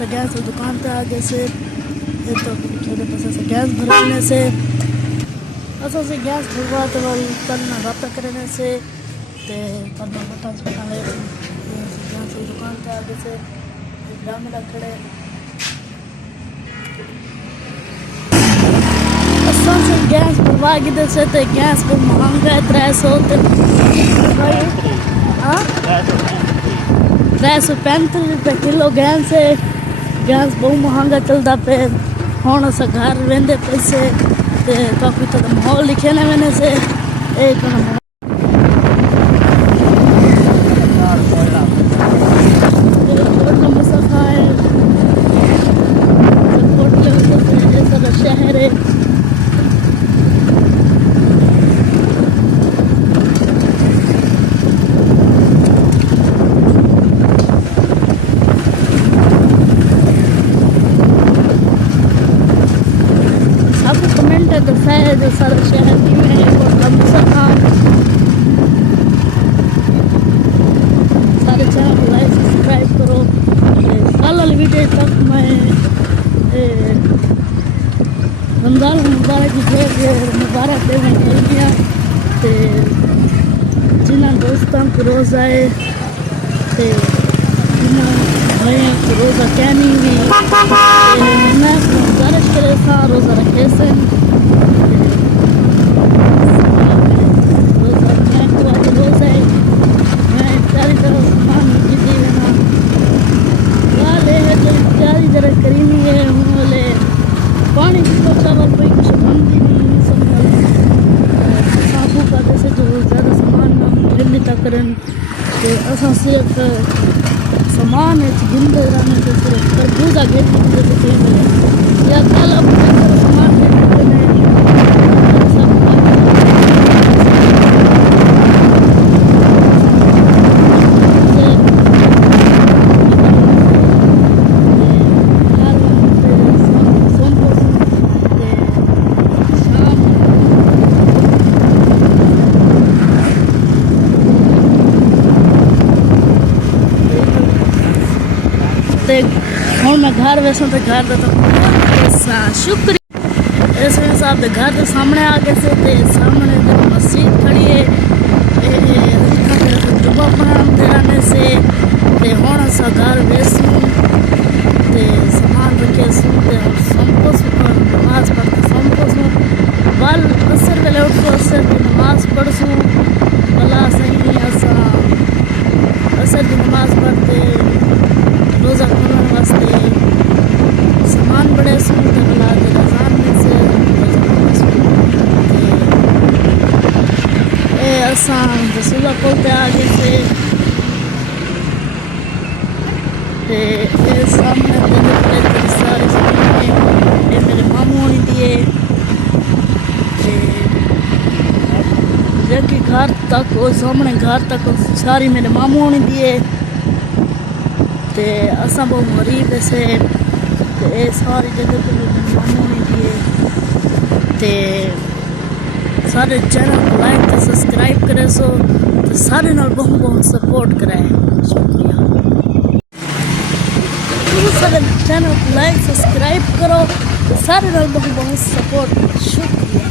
से गैस दुकान पे आगे से तो थोड़े पैसे से गैस भरने से असा से गैस भरवा तो करना रब्ता करने से ते करना पता पता है गैस दुकान पे आगे से दाम में खड़े असा से गैस भरवा के से ते गैस को महंगा है 300 भाई हां 335 रुपए किलो गैस है। गैस बहुत महंगा चलता पे हुण अस घर वेंदे पैसे ते काफ़ी तो माहौल लिखे ने मैंने से एक मुसफ़ा है शहर है कमेंट दसा है जो सारा शहर की में और मुसफ़ा सारे चैनल को लाइक सब्सक्राइब करो। कल वाली वीडियो तक मैं रमज़ान मुबारक की मुबारक दे में खेल दिया तो जिन्होंने दोस्तों को रोज़ आए तो भाइयों को रोज़ा कहनी भी मैं गुजारिश करे था रोज़ा रखे से रोज़ा रोज़ा है मैं चारी तरह सामान कीती ना वाले है तो चारी तरह करीनी है बोले पानी की तो चावल कोई कुछ बनती नहीं संभाल साबू का जैसे जो ज़्यादा सामान गिरने तक करन तो असा सिर्फ सामान है जिंदे रहने से सिर्फ तरबूजा घेरने की जैसे मिले या कल अपने सामान हूँ मैं घर वैसा तो घर का शुक्रिया इस हिसाब से घर के सामने आके से सामने जो मस्जिद खड़ी है जुबा बनाते रहने से हूँ असा घर वेसूँ सामान रखे सूँ नमाज पढ़ते सोमको बल असर वेले उठो असर की नमाज पढ़सूँ भला सही असा असर की नमाज पढ़ते रोज़ा खोलने वास्ते सामान बड़े सुनते भला रमज़ान में से असा रसूला खोलते आगे से सामने सारे सामने मेरे मामू होनी दिए जबकि घर तक वो सामने घर तक सारी मेरे मामू होनी दिए ते असा बहुत गरीब से सारी जगह पर मामू नहीं दिए ते सारे चैनल को लाइक तो सब्सक्राइब करे सो तो सारे नाल बहुत बहुत सपोर्ट कराए शुक्रिया। सारे चैनल को लाइक सब्सक्राइब करो तो सारे नाल बहुत बहुत सपोर्ट शुक्रिया।